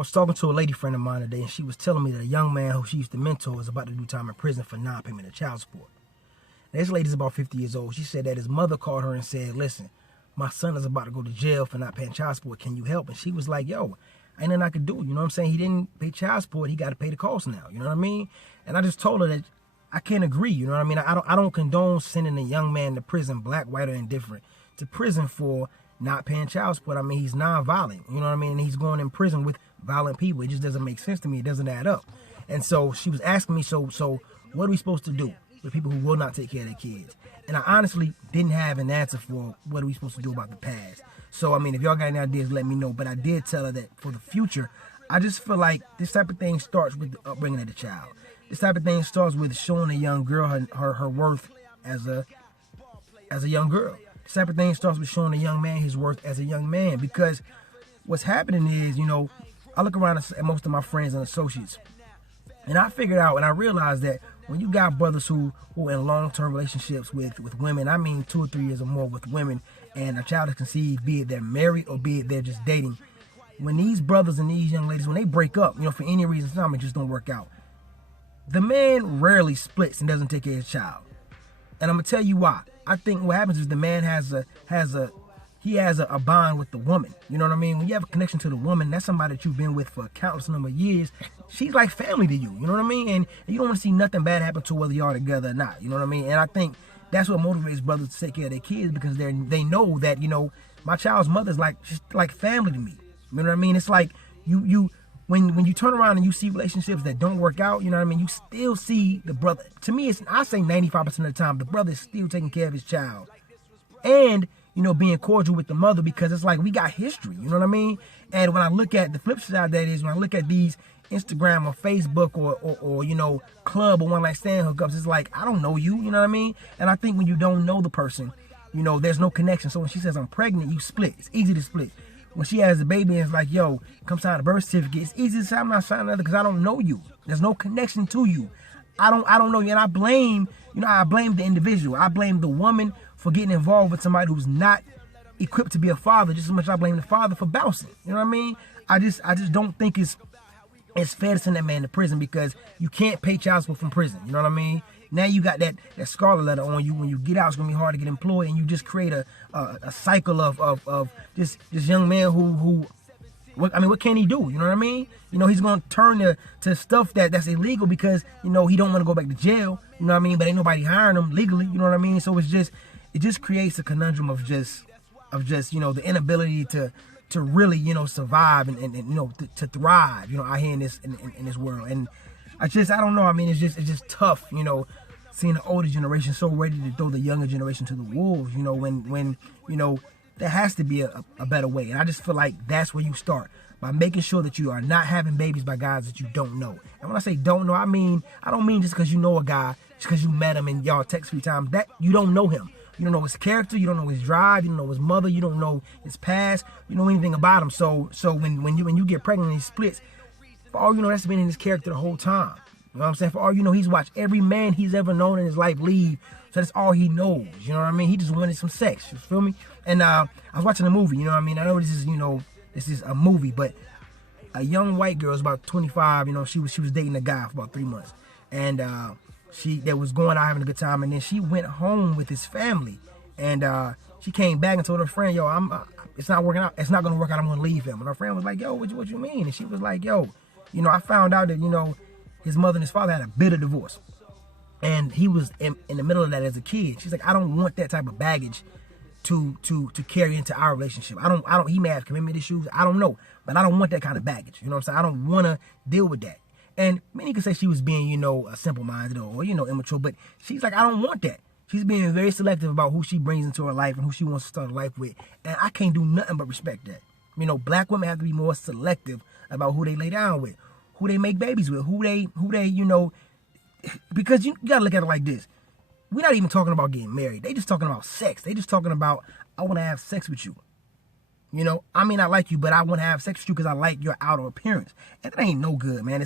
was talking to a lady friend of mine today, and she was telling me that a young man who she used to mentor is about to do time in prison for non-payment of child support. Now, this lady's about 50 years old. She said that his mother called her and said, listen, my son is about to go to jail for not paying child support. Can you help? And she was like, yo, ain't nothing I could do. You know what I'm saying? He didn't pay child support. He got to pay the cost now. You know what I mean? And I just told her that I can't agree. You know what I mean? I don't condone sending a young man to prison, black, white, or indifferent, to prison for not paying child support. I mean, he's non-violent. You know what I mean? And he's going in prison with violent people. It just doesn't make sense to me. It doesn't add up. And so she was asking me, so what are we supposed to do with people who will not take care of their kids? And I honestly didn't have an answer for what are we supposed to do about the past. So, I mean, if y'all got any ideas, let me know. But I did tell her that for the future, I just feel like this type of thing starts with the upbringing of the child. This type of thing starts with showing a young girl her worth as a young girl. This type of thing starts with showing a young man his worth as a young man. Because what's happening is, you know, I look around at most of my friends and associates, and I figured out and I realized that when you got brothers who are in long-term relationships with women, I mean 2 or 3 years or more with women, and a child is conceived, be it they're married or be it they're just dating, when these brothers and these young ladies, when they break up, you know, for any reason, something just don't work out, the man rarely splits and doesn't take care of his child. And I'm gonna tell you why. I think what happens is the man has a bond with the woman. You know what I mean? When you have a connection to the woman, that's somebody that you've been with for a countless number of years. She's like family to you. You know what I mean? And you don't want to see nothing bad happen to whether y'all together or not. You know what I mean? And I think that's what motivates brothers to take care of their kids, because they know that, you know, my child's mother is just like family to me. You know what I mean? It's like when you turn around and you see relationships that don't work out, you know what I mean? You still see the brother. To me, I say 95% of the time, the brother is still taking care of his child. And, you know, being cordial with the mother, because it's like we got history, you know what I mean? And when I look at the flip side of that is, when I look at these Instagram or Facebook or you know, club or one night stand hookups, it's like, I don't know you, you know what I mean? And I think when you don't know the person, you know, there's no connection. So when she says I'm pregnant, you split. It's easy to split. When she has a baby and it's like, yo, come sign a birth certificate, it's easy to say I'm not signing another because I don't know you. There's no connection to you. I don't know you. And I blame the individual. I blame the woman for getting involved with somebody who's not equipped to be a father, just as much as I blame the father for bouncing. You know what I mean? I just don't think it's fair to send that man to prison, because you can't pay child support from prison. You know what I mean? Now you got that scarlet letter on you. When you get out, it's gonna be hard to get employed, and you just create a cycle of this young man who what can he do? You know what I mean? You know, he's gonna turn to stuff that's illegal because, you know, he don't want to go back to jail. You know what I mean? But ain't nobody hiring him legally. You know what I mean? So it just creates a conundrum of just you know, the inability to really, you know, survive and you know, to thrive, you know, out here in this world. And I don't know. I mean, it's just tough, you know, seeing the older generation so ready to throw the younger generation to the wolves, you know, when you know, there has to be a better way. And I just feel like that's where you start, by making sure that you are not having babies by guys that you don't know. And when I say don't know, I don't mean just because you know a guy, just because you met him and y'all text 3 times, that you don't know him. You don't know his character, you don't know his drive, you don't know his mother, you don't know his past, you don't know anything about him. So when you get pregnant and he splits, for all you know, that's been in his character the whole time. You know what I'm saying? For all you know, he's watched every man he's ever known in his life leave. So that's all he knows. You know what I mean? He just wanted some sex. You feel me? And I was watching a movie. You know what I mean? I know this is a movie, but a young white girl is about 25. You know, she was dating a guy for about 3 months, and they was going out having a good time, and then she went home with his family, and she came back and told her friend, yo, it's not working out. It's not gonna work out. I'm gonna leave him. And her friend was like, yo, what you mean? And she was like, yo, you know, I found out that, you know, his mother and his father had a bitter divorce, and he was in the middle of that as a kid. She's like, I don't want that type of baggage to carry into our relationship. I don't. He may have commitment issues. I don't know, but I don't want that kind of baggage. You know what I'm saying? I don't want to deal with that. And many could say she was being, you know, simple-minded or, you know, immature, but she's like, I don't want that. She's being very selective about who she brings into her life and who she wants to start a life with, and I can't do nothing but respect that. You know, black women have to be more selective about who they lay down with, who they make babies with, who they, you know, because you gotta look at it like this. We're not even talking about getting married. They just talking about sex. They just talking about, I want to have sex with you. You know, I mean, I like you, but I want to have sex with you because I like your outer appearance. And that ain't no good, man.